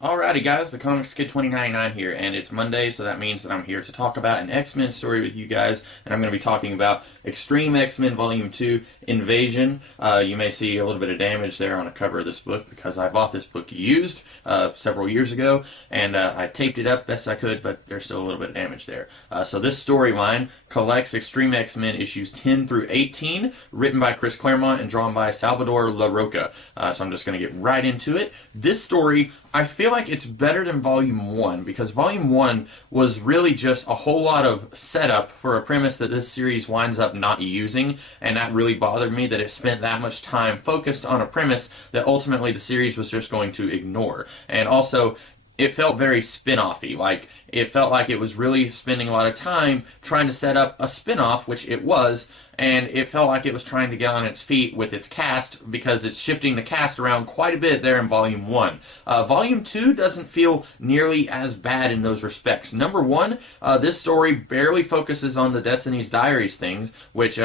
Alrighty guys, the Comics Kid 2099 here, and it's Monday, so that means that I'm here to talk about an X-Men story with you guys, and I'm going to be talking about X-Treme X-Men Volume 2, Invasion. You may see a little bit of damage there on the cover of this book, because I bought this book used several years ago, and I taped it up best I could, but there's still a little bit of damage there. So this storyline collects X-Treme X-Men issues 10 through 18, written by Chris Claremont and drawn by Salvador Larroca. So I'm just going to get right into it. This story, I feel like it's better than Volume 1, because Volume 1 was really just a whole lot of setup for a premise that this series winds up not using, and that really bothered me that it spent that much time focused on a premise that ultimately the series was just going to ignore. And also, it felt very spin-offy. Like, it felt like it was really spending a lot of time trying to set up a spin-off, which it was, and it felt like it was trying to get on its feet with its cast, because it's shifting the cast around quite a bit there in Volume 1. Volume 2 doesn't feel nearly as bad in those respects. Number one, this story barely focuses on the Destiny's Diaries things, which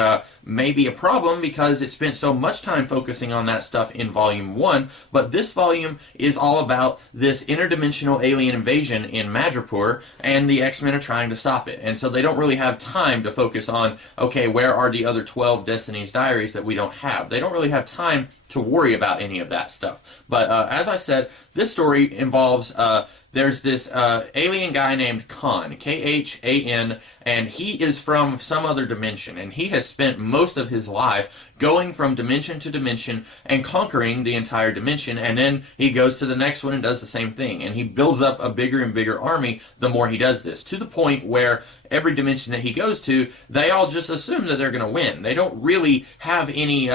may be a problem because it spent so much time focusing on that stuff in Volume 1, but this volume is all about this interdimensional alien invasion in Madripoor, and the X-Men are trying to stop it. And so they don't really have time to focus on, okay, where are the other 12 Destiny's Diaries that we don't have? They don't really have time to worry about any of that stuff. But as I said, this story involves there's this alien guy named Khan, Khan, and he is from some other dimension, and he has spent most of his life going from dimension to dimension and conquering the entire dimension, and then he goes to the next one and does the same thing, and he builds up a bigger and bigger army the more he does this, to the point where every dimension that he goes to, they all just assume that they're going to win. They don't really have any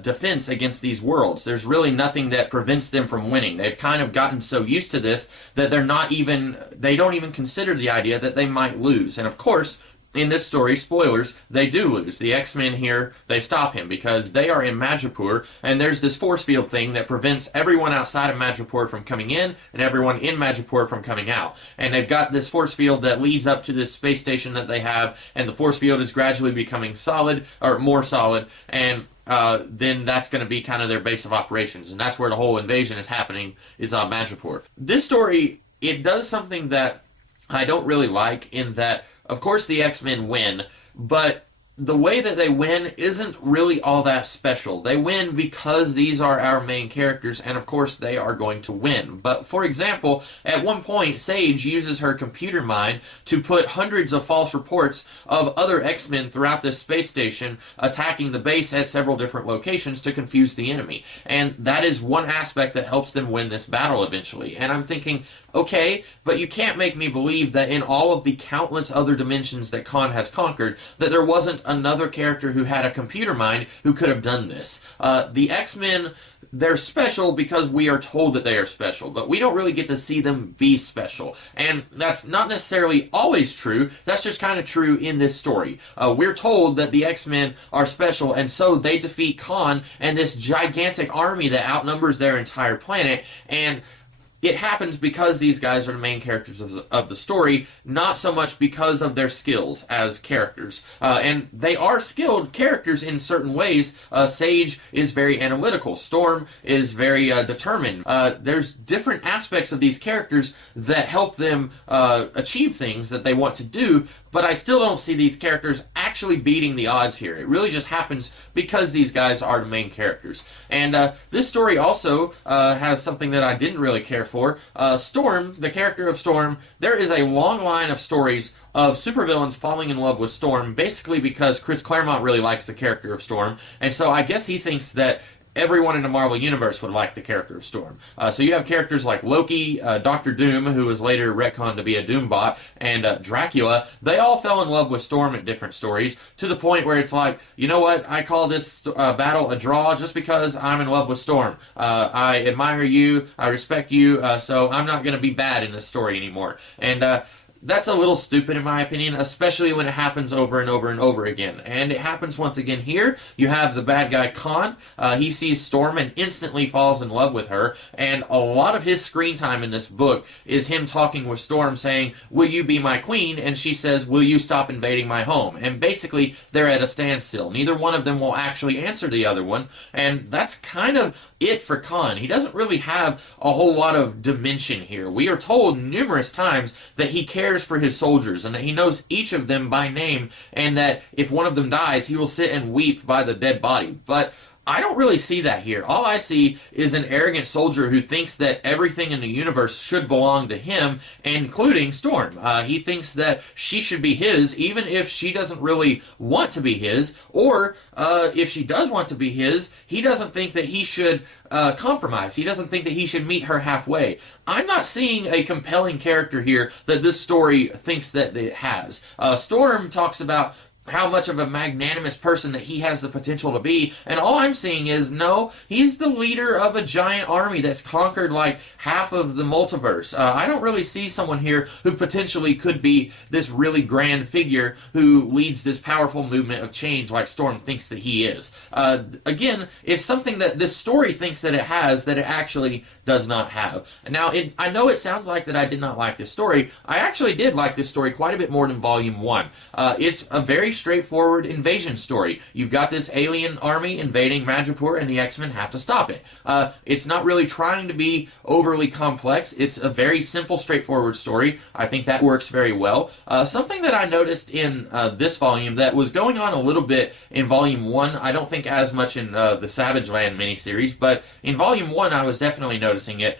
defense against these worlds. There's really nothing that prevents them from winning. They've kind of gotten so used to this that they don't even consider the idea that they might lose. And of course, in this story, spoilers, they do lose. The X-Men here, they stop him because they are in Madripoor, and there's this force field thing that prevents everyone outside of Madripoor from coming in and everyone in Madripoor from coming out. And they've got this force field that leads up to this space station that they have, and the force field is gradually becoming solid, or more solid, and then that's going to be kind of their base of operations, and that's where the whole invasion is happening, is on Madripoor. This story, it does something that I don't really like, in that, of course, the X-Men win, but the way that they win isn't really all that special. They win because these are our main characters, and of course they are going to win. But for example, at one point, Sage uses her computer mind to put hundreds of false reports of other X-Men throughout this space station attacking the base at several different locations to confuse the enemy. And that is one aspect that helps them win this battle eventually. And I'm thinking, okay, but you can't make me believe that in all of the countless other dimensions that Khan has conquered, that there wasn't another character who had a computer mind who could have done this. The X-Men, they're special because we are told that they are special, but we don't really get to see them be special. And that's not necessarily always true, that's just kind of true in this story. We're told that the X-Men are special, and so they defeat Khan and this gigantic army that outnumbers their entire planet, and it happens because these guys are the main characters of the story, not so much because of their skills as characters. And they are skilled characters in certain ways. Sage is very analytical. Storm is very determined. There's different aspects of these characters that help them achieve things that they want to do, but I still don't see these characters actually beating the odds here. It really just happens because these guys are the main characters. And this story also has something that I didn't really care for. Storm, the character of Storm, there is a long line of stories of supervillains falling in love with Storm, basically because Chris Claremont really likes the character of Storm, and so I guess he thinks that everyone in the Marvel Universe would like the character of Storm. So you have characters like Loki, Doctor Doom, who was later retconned to be a Doombot, and Dracula. They all fell in love with Storm at different stories, to the point where it's like, you know what, I call this battle a draw just because I'm in love with Storm. I admire you, I respect you, so I'm not going to be bad in this story anymore. And that's a little stupid in my opinion, especially when it happens over and over and over again. And it happens once again here. You have the bad guy Khan. He sees Storm and instantly falls in love with her. And a lot of his screen time in this book is him talking with Storm saying, "Will you be my queen?" And she says, "Will you stop invading my home?" And basically, they're at a standstill. Neither one of them will actually answer the other one. And that's kind of it for Khan. He doesn't really have a whole lot of dimension here. We are told numerous times that he cares for his soldiers and that he knows each of them by name, and that if one of them dies, he will sit and weep by the dead body. But I don't really see that here. All I see is an arrogant soldier who thinks that everything in the universe should belong to him, including Storm. He thinks that she should be his, even if she doesn't really want to be his, or if she does want to be his, he doesn't think that he should compromise. He doesn't think that he should meet her halfway. I'm not seeing a compelling character here that this story thinks that it has. Storm talks about how much of a magnanimous person that he has the potential to be, and all I'm seeing is, no, he's the leader of a giant army that's conquered like half of the multiverse. I don't really see someone here who potentially could be this really grand figure who leads this powerful movement of change like Storm thinks that he is. Again, it's something that this story thinks that it has that it actually does not have. Now, I know it sounds like that I did not like this story. I actually did like this story quite a bit more than Volume 1. It's a very straightforward invasion story. You've got this alien army invading Madripoor, and the X-Men have to stop it. It's not really trying to be overly complex. It's a very simple, straightforward story. I think that works very well. Something that I noticed in this volume that was going on a little bit in Volume 1, I don't think as much in the Savage Land miniseries, but in Volume 1 I was definitely noticing it.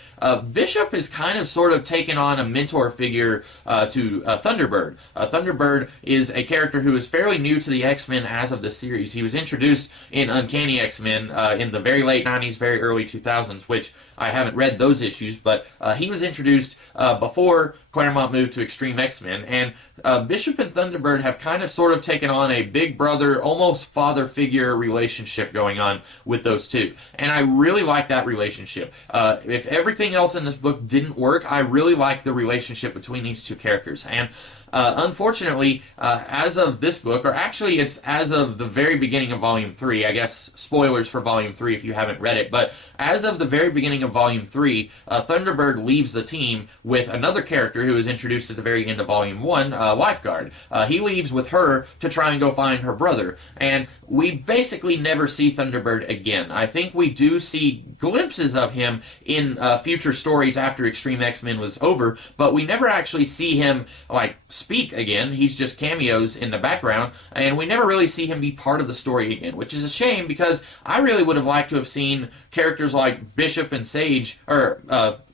Bishop is kind of sort of taken on a mentor figure to Thunderbird. Thunderbird is a character who is fairly new to the X-Men as of this series. He was introduced in Uncanny X-Men in the very late 90s, very early 2000s, which I haven't read those issues, but he was introduced before Claremont moved to X-Treme X-Men, and Bishop and Thunderbird have kind of sort of taken on a big brother, almost father figure relationship going on with those two. And I really like that relationship. If everything else in this book didn't work, I really like the relationship between these two characters. And unfortunately, as of this book, or actually it's as of the very beginning of Volume 3, I guess spoilers for Volume 3 if you haven't read it, but as of the very beginning of Volume 3, Thunderbird leaves the team with another character who is introduced at the very end of Volume 1, Lifeguard. He leaves with her to try and go find her brother, and we basically never see Thunderbird again. I think we do see glimpses of him in future stories after X-Treme X-Men was over, but we never actually see him, like, speak again. He's just cameos in the background, and we never really see him be part of the story again, which is a shame because I really would have liked to have seen characters like Bishop and Sage, or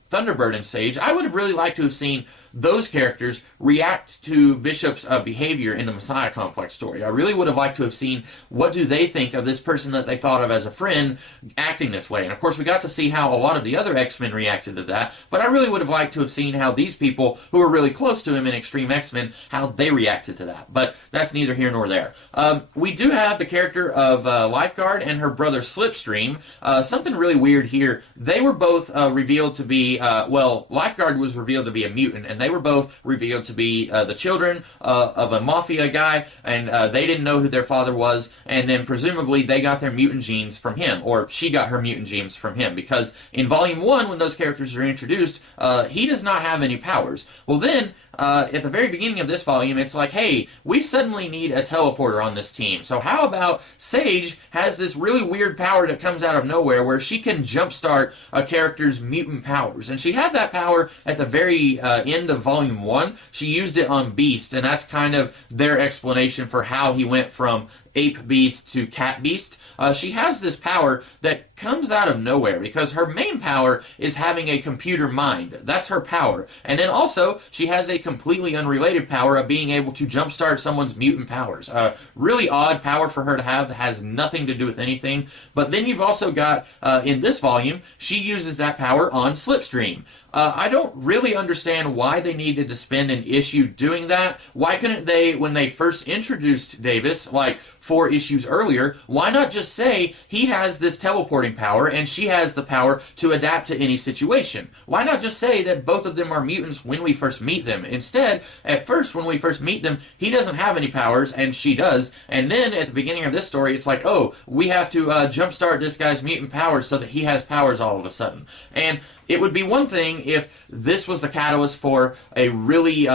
Thunderbird and Sage. I would have really liked to have seen those characters react to Bishop's behavior in the Messiah Complex story. I really would have liked to have seen what do they think of this person that they thought of as a friend acting this way. And of course we got to see how a lot of the other X-Men reacted to that, but I really would have liked to have seen how these people who were really close to him in X-Treme X-Men, how they reacted to that. But that's neither here nor there. We do have the character of Lifeguard and her brother Slipstream. Something really weird here. They were both revealed to be, Lifeguard was revealed to be a mutant, and they were both revealed to be the children of a mafia guy, and they didn't know who their father was, and then presumably they got their mutant genes from him, or she got her mutant genes from him, because in Volume 1, when those characters are introduced, he does not have any powers. Well then, at the very beginning of this volume, it's like, hey, we suddenly need a teleporter on this team. So how about Sage has this really weird power that comes out of nowhere where she can jumpstart a character's mutant powers. And she had that power at the very end of Volume 1. She used it on Beast, and that's kind of their explanation for how he went from Ape Beast to Cat Beast. She has this power that comes out of nowhere because her main power is having a computer mind. That's her power. And then also, she has a completely unrelated power of being able to jumpstart someone's mutant powers. Really odd power for her to have that has nothing to do with anything. But then you've also got, in this volume, she uses that power on Slipstream. I don't really understand why they needed to spend an issue doing that. Why couldn't they, when they first introduced Davis, like 4 issues earlier, why not just say he has this teleporting power and she has the power to adapt to any situation? Why not just say that both of them are mutants when we first meet them? Instead, at first, when we first meet them, he doesn't have any powers and she does. And then at the beginning of this story, it's like, oh, we have to jumpstart this guy's mutant powers so that he has powers all of a sudden. And it would be one thing if this was the catalyst for a really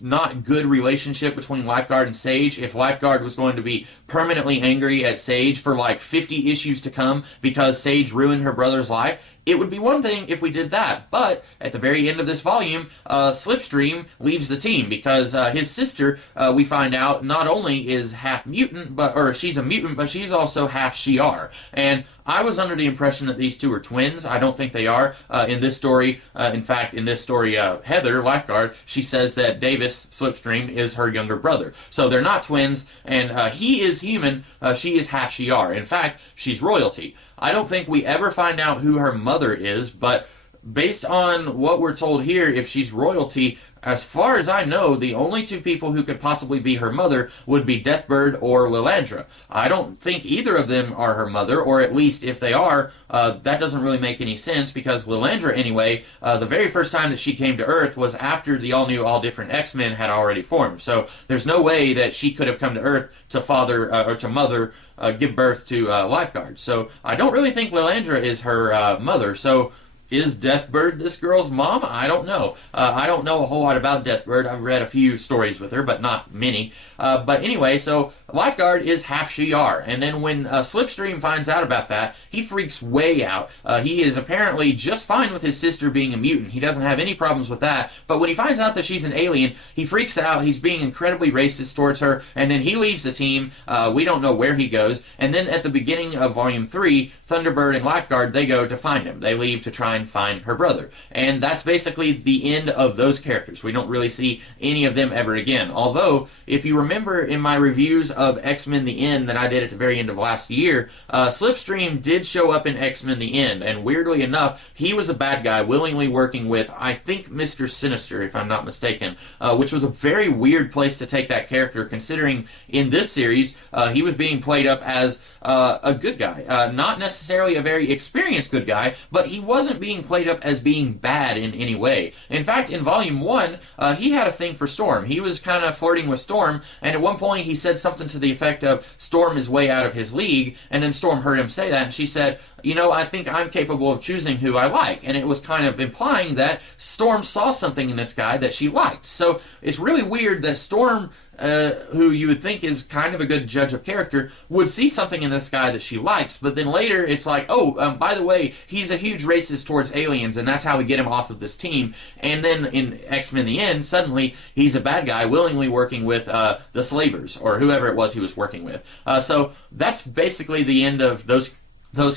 not good relationship between Lifeguard and Sage. If Lifeguard was going to be permanently angry at Sage for like 50 issues to come because Sage ruined her brother's life, it would be one thing if we did that. But at the very end of this volume, Slipstream leaves the team because his sister, we find out, not only is half mutant, or she's a mutant, but she's also half Shi'ar. And I was under the impression that these two are twins. I don't think they are. In this story, in fact, in this story, Heather, Lifeguard, she says that Davis, Slipstream, is her younger brother. So they're not twins, and he is human, she is half Shi'ar. In fact, she's royalty. I don't think we ever find out who her mother is, but based on what we're told here, if she's royalty, as far as I know, the only two people who could possibly be her mother would be Deathbird or Lilandra. I don't think either of them are her mother, or at least if they are, that doesn't really make any sense, because Lilandra, anyway, the very first time that she came to Earth was after the all-new, all-different X-Men had already formed. So there's no way that she could have come to Earth to father, or to mother, give birth to Lifeguard. So I don't really think Lilandra is her mother. So is Deathbird this girl's mom? I don't know. I don't know a whole lot about Deathbird. I've read a few stories with her, but not many. But anyway, so Lifeguard is half Shi'ar. And then when Slipstream finds out about that, he freaks way out. He is apparently just fine with his sister being a mutant. He doesn't have any problems with that. But when he finds out that she's an alien, he freaks out. He's being incredibly racist towards her. And then he leaves the team. We don't know where he goes. And then at the beginning of Volume 3, Thunderbird and Lifeguard, they go to find him. They leave to try and find her brother. And that's basically the end of those characters. We don't really see any of them ever again. Although, if you remember in my reviews of X-Men The End that I did at the very end of last year, Slipstream did show up in X-Men The End, and weirdly enough, he was a bad guy willingly working with, I think, Mr. Sinister, if I'm not mistaken, which was a very weird place to take that character, considering in this series, he was being played up as a good guy. Not necessarily a very experienced good guy, but he wasn't being played up as being bad in any way. In fact, in Volume 1, he had a thing for Storm. He was kind of flirting with Storm, and at one point he said something to the effect of, Storm is way out of his league, and then Storm heard him say that, and she said, you know, I think I'm capable of choosing who I like. And it was kind of implying that Storm saw something in this guy that she liked. So it's really weird that Storm, who you would think is kind of a good judge of character, would see something in this guy that she likes, but then later it's like, oh, by the way, he's a huge racist towards aliens, and that's how we get him off of this team. And then in X-Men The End, suddenly he's a bad guy willingly working with the slavers, or whoever it was he was working with. So that's basically the end of those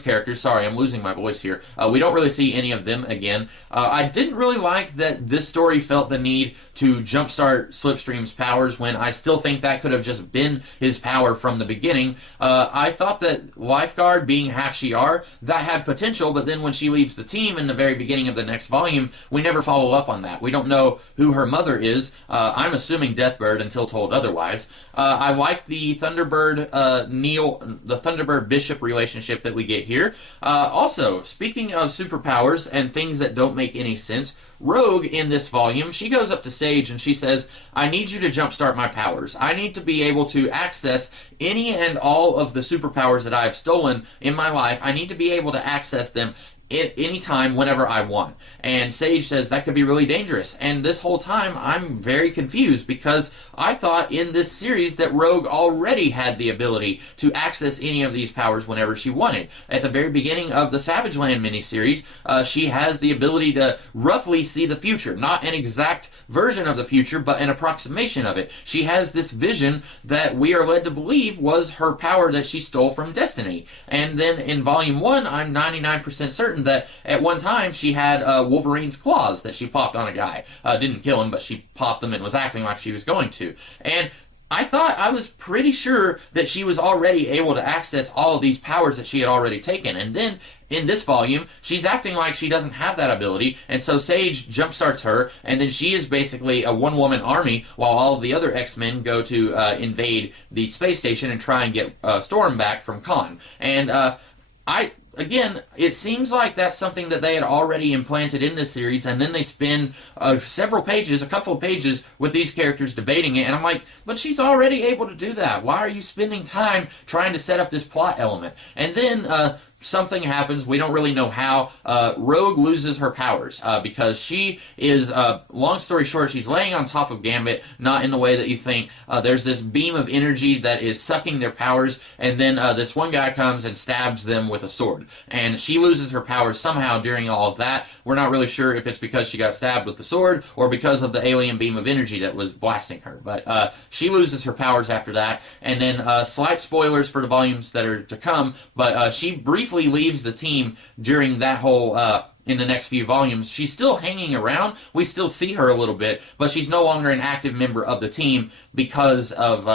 characters. Sorry, I'm losing my voice here. We don't really see any of them again. I didn't really like that this story felt the need to jumpstart Slipstream's powers when I still think that could have just been his power from the beginning. I thought that Lifeguard being half Shi'ar, that had potential, but then when she leaves the team in the very beginning of the next volume, we never follow up on that. We don't know who her mother is. I'm assuming Deathbird until told otherwise. I like the Thunderbird the Thunderbird Bishop relationship that we get here. Also, speaking of superpowers and things that don't make any sense, Rogue, in this volume, she goes up to Sage and she says, I need you to jumpstart my powers. I need to be able to access any and all of the superpowers that I've stolen in my life. I need to be able to access them at any time, whenever I want. And Sage says that could be really dangerous. And this whole time, I'm very confused because I thought in this series that Rogue already had the ability to access any of these powers whenever she wanted. At the very beginning of the Savage Land miniseries, she has the ability to roughly see the future. Not an exact version of the future, but an approximation of it. She has this vision that we are led to believe was her power that she stole from Destiny. And then in Volume 1, I'm 99% certain that at one time she had Wolverine's claws that she popped on a guy. Didn't kill him, but she popped them and was acting like she was going to. And I was pretty sure that she was already able to access all of these powers that she had already taken. And then in this volume, she's acting like she doesn't have that ability, and so Sage jumpstarts her, and then she is basically a one-woman army while all of the other X-Men go to invade the space station and try and get Storm back from Khan. And again, it seems like that's something that they had already implanted in this series, and then they spend several pages, a couple of pages, with these characters debating it, and I'm like, but she's already able to do that. Why are you spending time trying to set up this plot element? And then something happens. We don't really know how. Rogue loses her powers because she is, long story short, she's laying on top of Gambit, not in the way that you think. There's this beam of energy that is sucking their powers, and then this one guy comes and stabs them with a sword. And she loses her powers somehow during all of that. We're not really sure if it's because she got stabbed with the sword or because of the alien beam of energy that was blasting her. But she loses her powers after that. And then slight spoilers for the volumes that are to come, but she briefly leaves the team during that whole in the next few volumes. She's still hanging around. We still see her a little bit, but she's no longer an active member of the team because of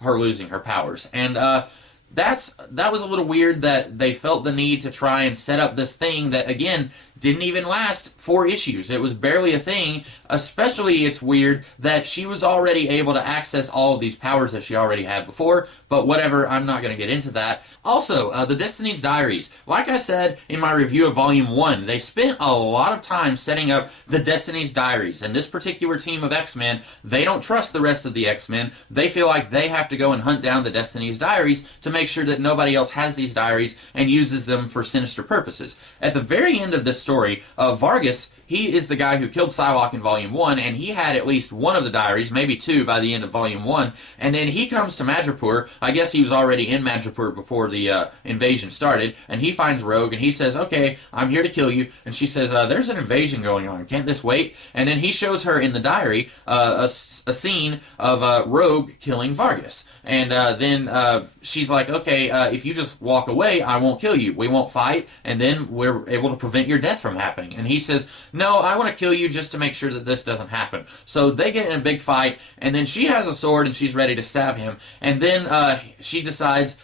her losing her powers. And that was a little weird that they felt the need to try and set up this thing that, again, didn't even last 4 issues. It was barely a thing. Especially, it's weird that she was already able to access all of these powers that she already had before, but whatever, I'm not going to get into that. Also, the Destiny's Diaries. Like I said in my review of Volume 1, they spent a lot of time setting up the Destiny's Diaries, and this particular team of X-Men, they don't trust the rest of the X-Men. They feel like they have to go and hunt down the Destiny's Diaries to make sure that nobody else has these diaries and uses them for sinister purposes. At the very end of this story, Vargas, he is the guy who killed Psylocke in Volume 1, and he had at least one of the diaries, maybe 2 by the end of Volume 1, and then he comes to Madripoor. I guess he was already in Madripoor before the invasion started, and he finds Rogue, and he says, okay, I'm here to kill you, and she says, there's an invasion going on, can't this wait? And then he shows her in the diary a scene of Rogue killing Vargas, and then she's like, okay, if you just walk away, I won't kill you, we won't fight, and then we're able to prevent your death from happening. And he says, no, I want to kill you just to make sure that this doesn't happen. So they get in a big fight, and then she has a sword and she's ready to stab him. And then she decides,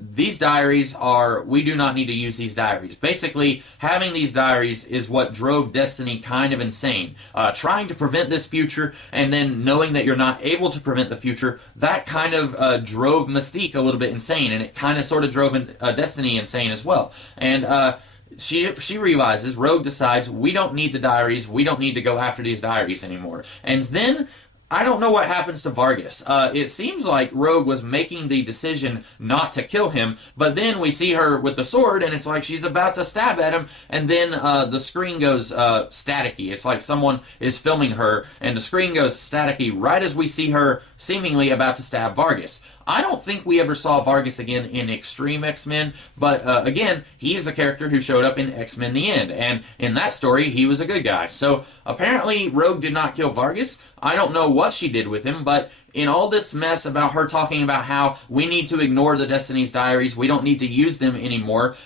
these diaries we do not need to use these diaries. Basically, having these diaries is what drove Destiny kind of insane. Trying to prevent this future, and then knowing that you're not able to prevent the future, that kind of drove Mystique a little bit insane, and it kind of sort of drove Destiny insane as well. And she realizes, Rogue decides, we don't need the diaries, we don't need to go after these diaries anymore. And then, I don't know what happens to Vargas. It seems like Rogue was making the decision not to kill him, but then we see her with the sword, and it's like she's about to stab at him, and then the screen goes staticky. It's like someone is filming her, and the screen goes staticky right as we see her seemingly about to stab Vargas. I don't think we ever saw Vargas again in X-Treme X-Men, but again, he is a character who showed up in X-Men The End, and in that story, he was a good guy. So apparently, Rogue did not kill Vargas. I don't know what she did with him, but in all this mess about her talking about how we need to ignore the Destiny's Diaries, we don't need to use them anymore,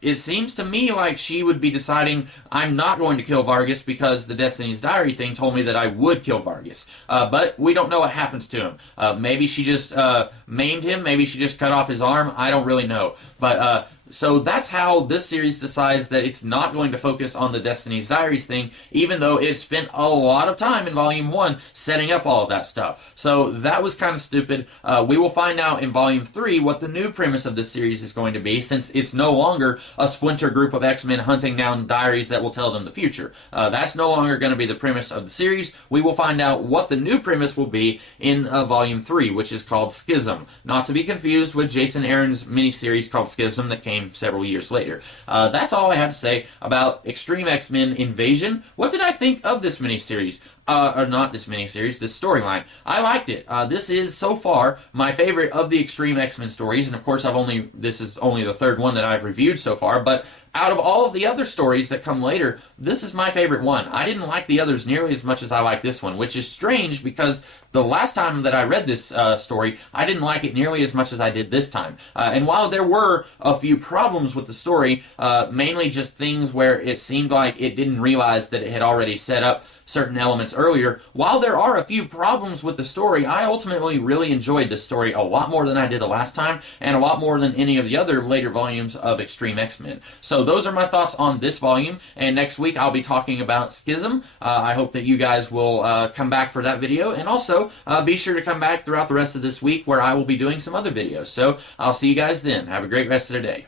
it seems to me like she would be deciding, I'm not going to kill Vargas because the Destiny's Diary thing told me that I would kill Vargas. But we don't know what happens to him. Maybe she just maimed him, maybe she just cut off his arm, I don't really know. But so that's how this series decides that it's not going to focus on the Destiny's Diaries thing, even though it spent a lot of time in Volume 1 setting up all of that stuff. So that was kind of stupid. We will find out in Volume 3 what the new premise of this series is going to be, since it's no longer a splinter group of X-Men hunting down diaries that will tell them the future. That's no longer going to be the premise of the series. We will find out what the new premise will be in Volume 3, which is called Schism. Not to be confused with Jason Aaron's miniseries called Schism that came several years later. That's all I have to say about X-Treme X-Men Invasion. What did I think of this miniseries? Or not this miniseries, this storyline. I liked it. This is, so far, my favorite of the X-Treme X-Men stories, and of course this is only the 3rd one that I've reviewed so far, but out of all of the other stories that come later, this is my favorite one. I didn't like the others nearly as much as I like this one, which is strange because the last time that I read this story, I didn't like it nearly as much as I did this time. And while there were a few problems with the story, mainly just things where it seemed like it didn't realize that it had already set up certain elements earlier, while there are a few problems with the story, I ultimately really enjoyed this story a lot more than I did the last time, and a lot more than any of the other later volumes of X-Treme X-Men. So those are my thoughts on this volume, and next week I'll be talking about Schism. I hope that you guys will come back for that video, and also be sure to come back throughout the rest of this week where I will be doing some other videos. So I'll see you guys then. Have a great rest of the day.